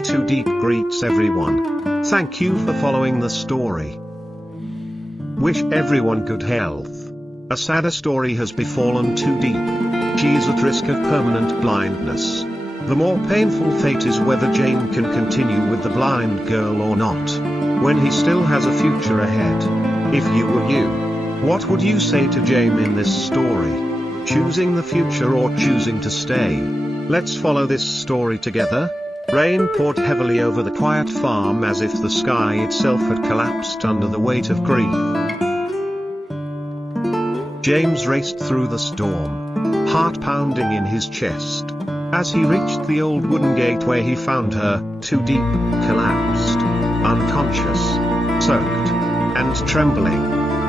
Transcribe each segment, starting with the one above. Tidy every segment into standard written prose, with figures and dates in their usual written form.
Lytudiep greets everyone. Thank you for following the story. Wish everyone good health. A sadder story has befallen to Diep. She is at risk of permanent blindness. The more painful fate is whether Jame can continue with the blind girl or not, when he still has a future ahead. If you were you, what would you say to Jame in this story? Choosing the future or choosing to stay? Let's follow this story together. Rain poured heavily over the quiet farm as if the sky itself had collapsed under the weight of grief. James raced through the storm, heart pounding in his chest. As he reached the old wooden gateway he found her, too deep, collapsed, unconscious, soaked, and trembling.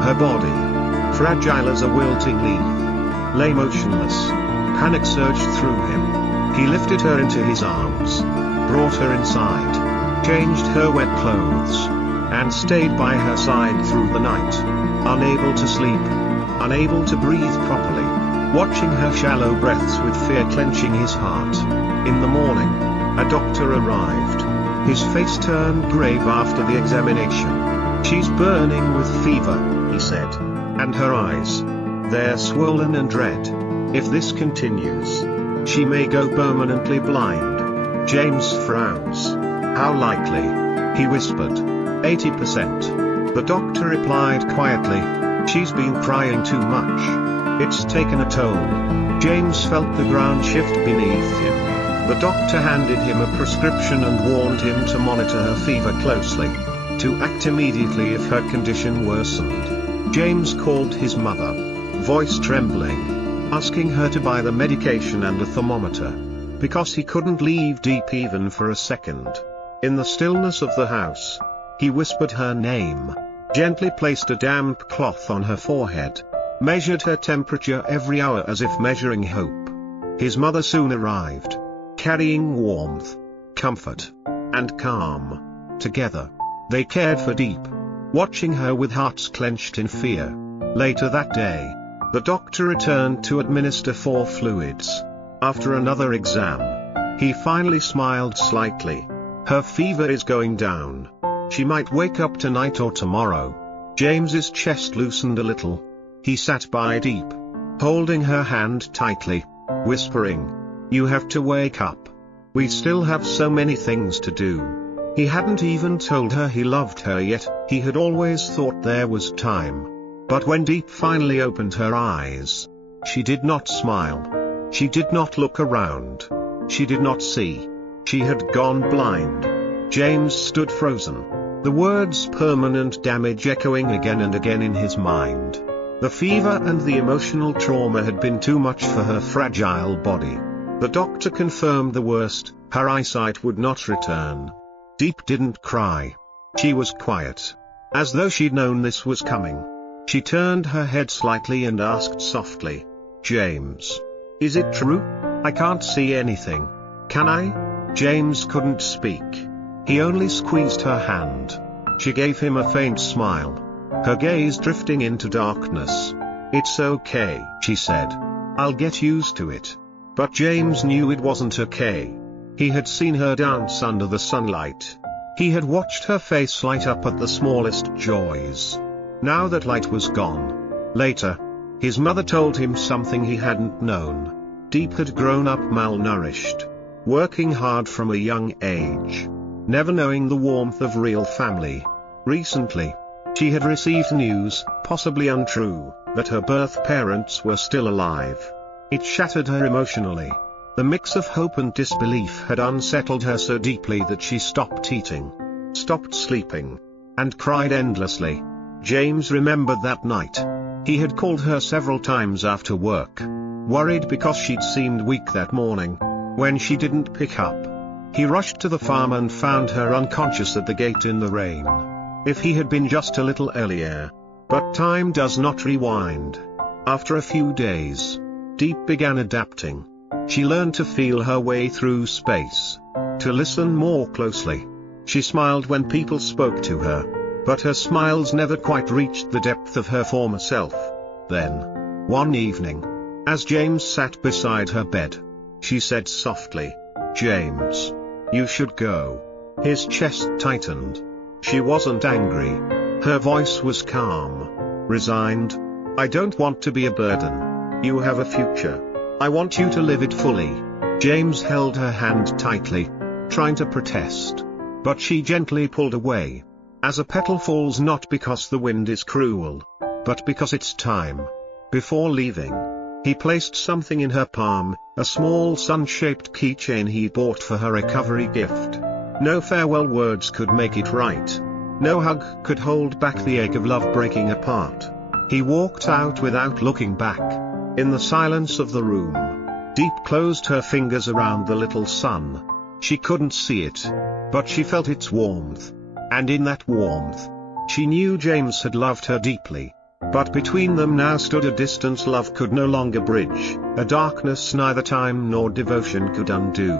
Her body, fragile as a wilting leaf, lay motionless. Panic surged through him. He lifted her into his arms, brought her inside, changed her wet clothes, and stayed by her side through the night, unable to sleep, unable to breathe properly, watching her shallow breaths with fear clenching his heart. In the morning, a doctor arrived. His face turned grave after the examination. She's burning with fever, he said. And her eyes, they're swollen and red. If this continues, she may go permanently blind. James frowns. How likely? He whispered. 80%. The doctor replied quietly. She's been crying too much. It's taken a toll. James felt the ground shift beneath him. The doctor handed him a prescription and warned him to monitor her fever closely, to act immediately if her condition worsened. James called his mother, voice trembling, asking her to buy the medication and a thermometer, because he couldn't leave Diep even for a second. In the stillness of the house, he whispered her name, gently placed a damp cloth on her forehead, measured her temperature every hour as if measuring hope. His mother soon arrived, carrying warmth, comfort, and calm. Together, they cared for Diep, watching her with hearts clenched in fear. Later that day, the doctor returned to administer 4 fluids. After another exam, he finally smiled slightly. Her fever is going down. She might wake up tonight or tomorrow. James's chest loosened a little. He sat by Diep, holding her hand tightly, whispering, "You have to wake up. We still have so many things to do." He hadn't even told her he loved her yet. He had always thought there was time. But when Diep finally opened her eyes, she did not smile. She did not look around. She did not see. She had gone blind. James stood frozen, the words permanent damage echoing again and again in his mind. The fever and the emotional trauma had been too much for her fragile body. The doctor confirmed the worst, her eyesight would not return. Diep didn't cry. She was quiet, as though she'd known this was coming. She turned her head slightly and asked softly, "James, is it true? I can't see anything. Can I?" James couldn't speak. He only squeezed her hand. She gave him a faint smile, her gaze drifting into darkness. "It's okay," she said. "I'll get used to it." But James knew it wasn't okay. He had seen her dance under the sunlight. He had watched her face light up at the smallest joys. Now that light was gone. Later, his mother told him something he hadn't known. Diep had grown up malnourished, working hard from a young age, never knowing the warmth of real family. Recently, she had received news, possibly untrue, that her birth parents were still alive. It shattered her emotionally. The mix of hope and disbelief had unsettled her so deeply that she stopped eating, stopped sleeping, and cried endlessly. James remembered that night. He had called her several times after work, worried because she'd seemed weak that morning. When she didn't pick up, he rushed to the farm and found her unconscious at the gate in the rain. If he had been just a little earlier. But time does not rewind. After a few days, Diep began adapting. She learned to feel her way through space, to listen more closely. She smiled when people spoke to her, but her smiles never quite reached the depth of her former self. Then, one evening, as James sat beside her bed, she said softly, "James, You should go. His chest tightened. She wasn't angry. Her voice was calm. Resigned. I don't want to be a burden. You have a future. I want you to live it fully. James held her hand tightly, trying to protest. But she gently pulled away. As a petal falls not because the wind is cruel, but because it's time. Before leaving, he placed something in her palm, a small sun-shaped keychain he bought for her recovery gift. No farewell words could make it right. No hug could hold back the ache of love breaking apart. He walked out without looking back. In the silence of the room, Diep closed her fingers around the little sun. She couldn't see it, but she felt its warmth. And in that warmth, she knew James had loved her deeply. But between them now stood a distance love could no longer bridge, a darkness neither time nor devotion could undo.